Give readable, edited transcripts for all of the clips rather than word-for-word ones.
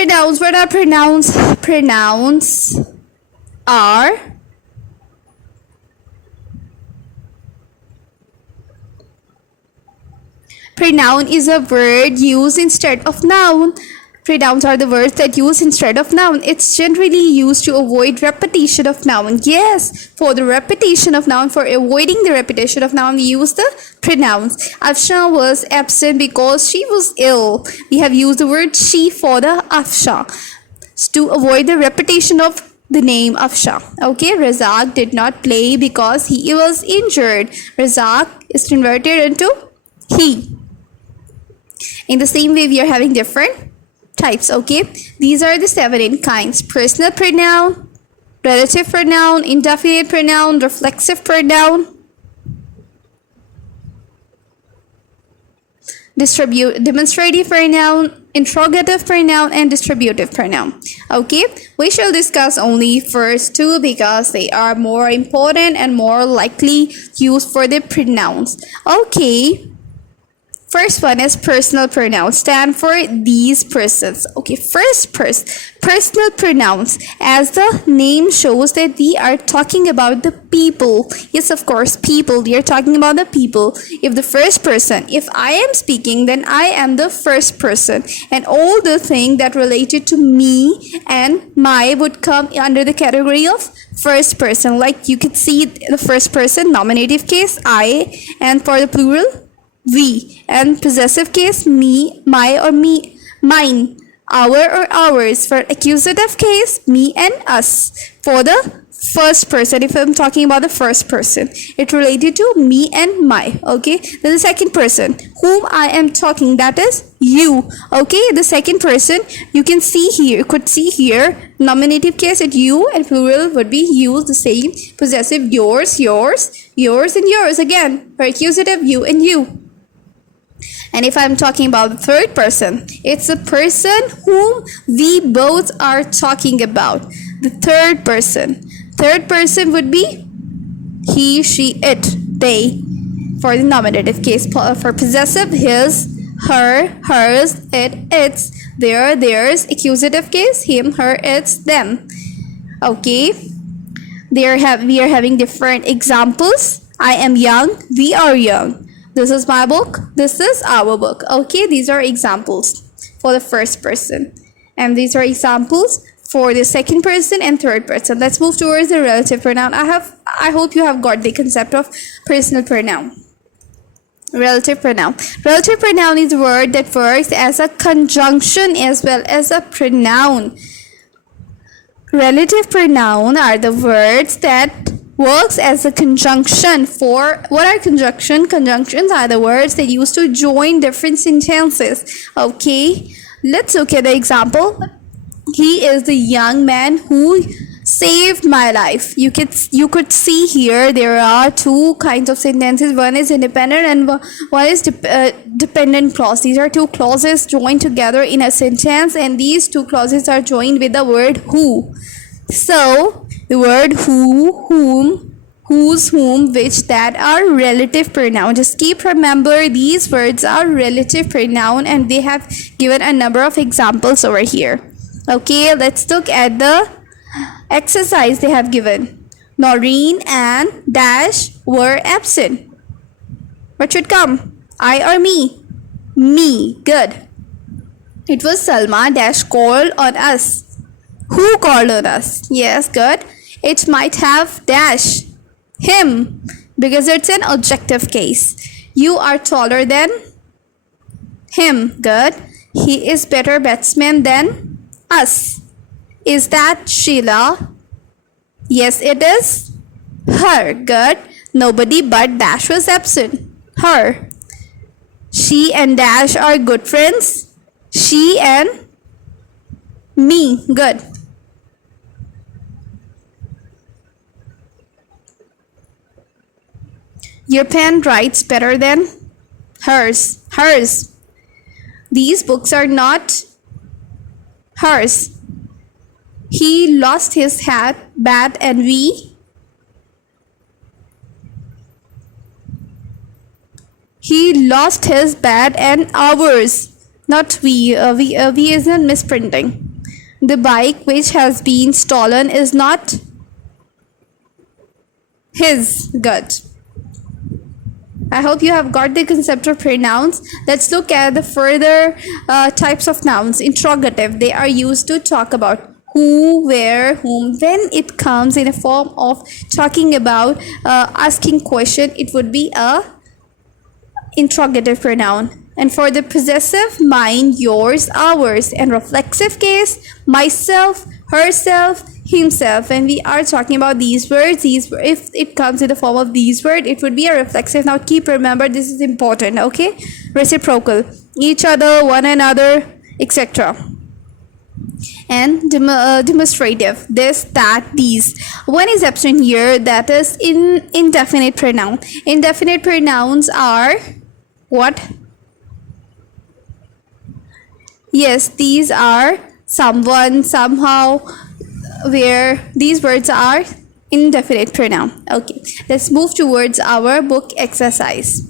Pronouns. What are pronouns? Pronouns are pronoun is a word used instead of noun. Pronouns are the words that use instead of noun. It's generally used to avoid repetition of noun. Yes, for the repetition of noun, for avoiding the repetition of noun, we use the pronouns. Afsha was absent because she was ill. We have used the word she for the Afsha to avoid the repetition of the name Afsha. Okay, Razak did not play because he was injured. Razak is converted into he. In the same way, we are having different types. Okay, these are the 7 kinds: personal pronoun, relative pronoun, indefinite pronoun, reflexive pronoun, demonstrative pronoun, interrogative pronoun, and distributive pronoun. Okay, we shall discuss only first 2 because they are more important and more likely used for the pronouns. Okay, first one is personal pronouns, stand for these persons. Okay, personal pronouns, as the name shows that we are talking about the people. Yes, of course, people. We are talking about the people. If the first person, if I am speaking, then I am the first person, and all the thing that related to me and my would come under the category of first person. Like you could see the first person, nominative case, I, and for the plural, we, and possessive case, me, my, or me, mine, our or ours. For accusative case, me and us. For the first person, if I'm talking about the first person, it related to me and my. Okay, then the second person, whom I am talking, that is you. Okay, the second person, you can see here, you could see here, nominative case it you, and plural would be you, the same. Possessive, yours, yours, yours, and yours. Again, for accusative, you and you. And if I'm talking about the third person, it's the person whom we both are talking about. The third person. Third person would be he, she, it, they. For the nominative case, for possessive, his, her, hers, it, its, their, theirs. Accusative case, him, her, its, them. Okay. We are having different examples. I am young. We are young. This is my book. This is our book. Okay, these are examples for the first person. And these are examples for the second person and third person. Let's move towards the relative pronoun. I hope you have got the concept of personal pronoun. Relative pronoun. Relative pronoun is a word that works as a conjunction as well as a pronoun. Relative pronoun are the words that works as a conjunction for, what are conjunction? Conjunctions are the words that used to join different sentences. Okay, let's look at the example. He is the young man who saved my life. You could see here there are 2 kinds of sentences. One is independent and one is dependent clause. These are 2 clauses joined together in a sentence, and these 2 clauses are joined with the word who. So the word who, whom, whose, whom, which, that are relative pronoun. Just keep remember these words are relative pronoun, and they have given a number of examples over here. Okay, let's look at the exercise they have given. Noreen and dash were absent. What should come? I or me? Me. Good. It was Salma dash called on us. Who called on us? Yes, good. It might have dash him because it's an objective case. You are taller than him. Good. He is better batsman than us. Is that Sheila? Yes, it is her. Good. Nobody but dash was absent. Her. She and dash are good friends. She and me. Good. Your pen writes better than hers. Hers. These books are not hers. He lost his bat and we. He lost his bat and ours. Not we. We isn't misprinting. The bike which has been stolen is not his. Good. I hope you have got the concept of pronouns. Let's look at the further types of nouns. Interrogative. They are used to talk about who, where, whom. When it comes in a form of talking about asking question, it would be a interrogative pronoun. And for the possessive, mine, yours, ours. And reflexive case, myself, herself, himself. When we are talking about these words, if it comes in the form of these words, it would be a reflexive. Now keep remember, this is important, okay? Reciprocal, each other, one another, etc. And demonstrative, this, that, these. One is absent here, that is indefinite pronoun. Indefinite pronouns are what? Yes, these are someone, somehow, where. These words are indefinite pronoun. Okay, let's move towards our book exercise.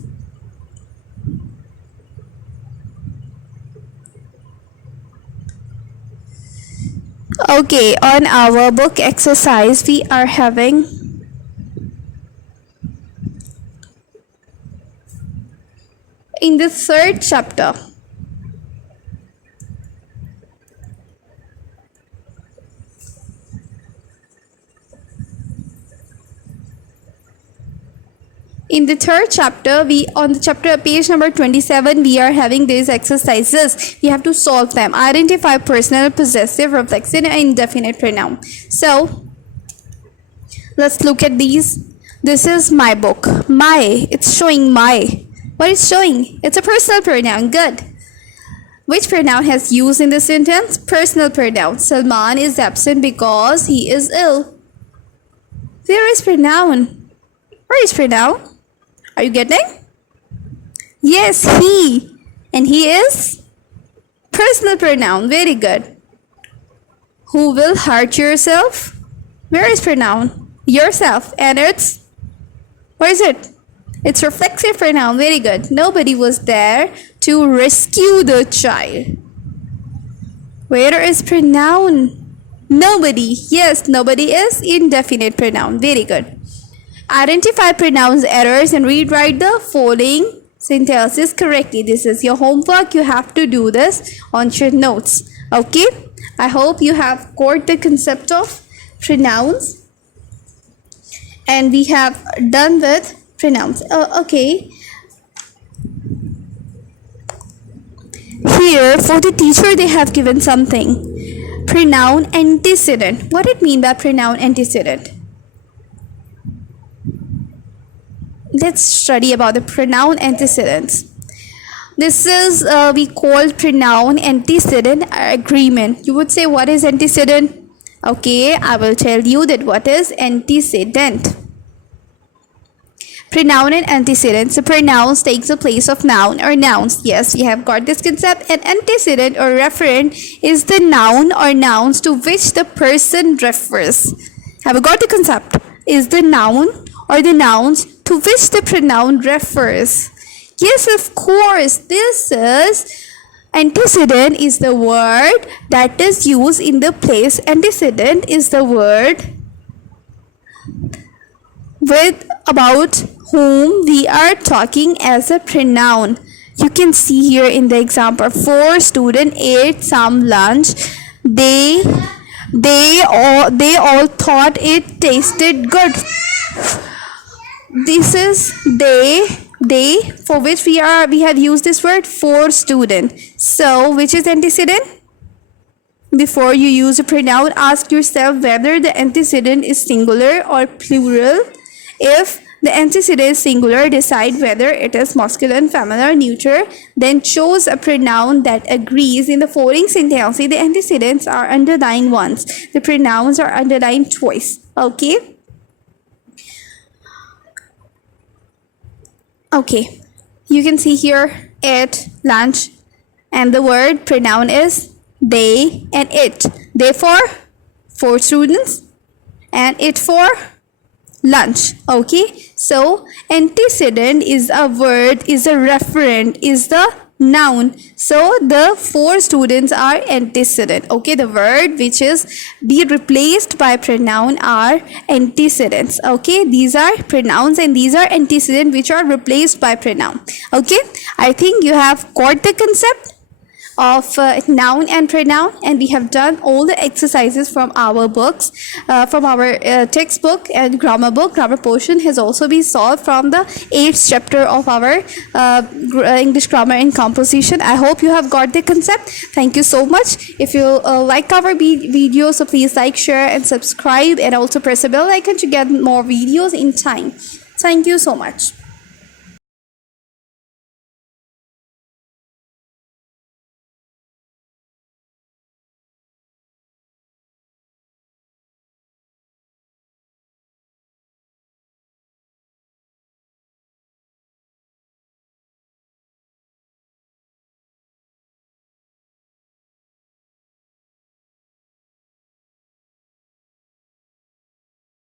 Okay, on our book exercise, we are having in the third chapter. In the third chapter, on the chapter page number 27, we are having these exercises. We have to solve them. Identify personal, possessive, reflexive, and indefinite pronoun. So, let's look at these. This is my book. My. It's showing my. What is showing? It's a personal pronoun. Good. Which pronoun has used in the sentence? Personal pronoun. Salman is absent because he is ill. Where is pronoun? Where is pronoun? Are you getting? Yes, he. And he is personal pronoun. Very good. Who will hurt yourself? Where is pronoun? Yourself. And it's, where is it? It's reflexive pronoun. Very good. Nobody was there to rescue the child. Where is pronoun? Nobody. Yes, nobody is indefinite pronoun. Very good. Identify pronouns errors and rewrite the following sentences correctly. This is your homework. You have to do this on your notes. Okay? I hope you have got the concept of pronouns. And we have done with pronouns. Okay. Here, for the teacher, they have given something. Pronoun antecedent. What it mean by pronoun antecedent? Let's study about the pronoun antecedents. This is we call pronoun antecedent agreement. You would say, what is antecedent? Okay, I will tell you that what is antecedent. Pronoun and antecedent. So pronouns takes the place of noun or nouns. Yes, we have got this concept. And antecedent or referent is the noun or nouns to which the person refers. Have you got the concept? Is the noun or the nouns to which the pronoun refers. Yes, of course, this is antecedent is the word that is used in the place. Antecedent is the word with about whom we are talking as a pronoun. You can see here in the example, 4 students ate some lunch. They all thought it tasted good. This is they for which we have used this word 4 student. So which is antecedent? Before you use a pronoun, ask yourself whether the antecedent is singular or plural. If the antecedent is singular, decide whether it is masculine, feminine, or neuter. Then choose a pronoun that agrees. In the following sentence, the antecedents are underlined once. The pronouns are underlined twice. Okay? Okay, you can see here ate, lunch, and the word pronoun is they and it. They for 4 students and it for lunch. Okay, so antecedent is a word, is a referent, is the noun. So the four students are antecedent. Okay, the word which is be replaced by pronoun are antecedents. Okay, these are pronouns and these are antecedent which are replaced by pronoun. Okay, I think you have got the concept of noun and pronoun, and we have done all the exercises from our books, from our textbook and grammar book. Grammar portion has also been solved from the 8th chapter of our English grammar and composition. I hope you have got the concept. Thank you so much. If you like our video, so please like, share and subscribe, and also press the bell icon to get more videos in time. Thank you so much.